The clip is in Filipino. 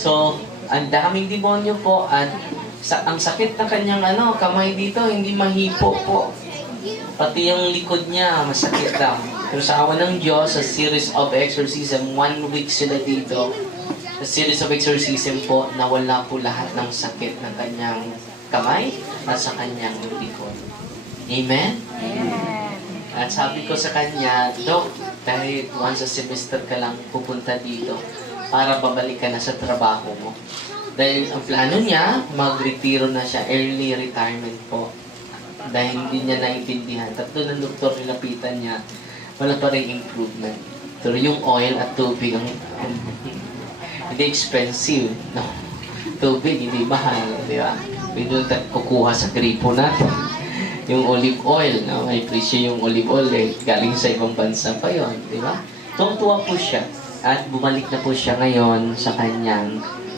So, ang daming demonyo po at ang sakit na kanyang kamay dito, hindi mahipo po. Pati yung likod niya, masakit daw. Pero sa awa ng Diyos, sa series of exorcism, 1 week sila dito. Sa series of exorcism po, nawala po lahat ng sakit ng kanyang kamay at sa kanyang likod. Amen? Amen. At sabi ko sa kanya, Dok, dahil once a semester ka lang pupunta dito para babalik ka na sa trabaho mo. Dahil ang plano niya, mag-retiro na siya, early retirement po. Dahil hindi niya naintindihan. Tatlo ng doktor nilapitan niya, wala pa rin improvement. Pero yung oil at tubig, hindi expensive. No? Tubig, hindi mahal. Di ba? Pwede kukuha sa gripo natin. Yung olive oil, no? May presyo yung olive oil, galing sa ibang bansa pa yon, di ba? Tuwang-tuwa po siya. At bumalik na po siya ngayon sa kanyang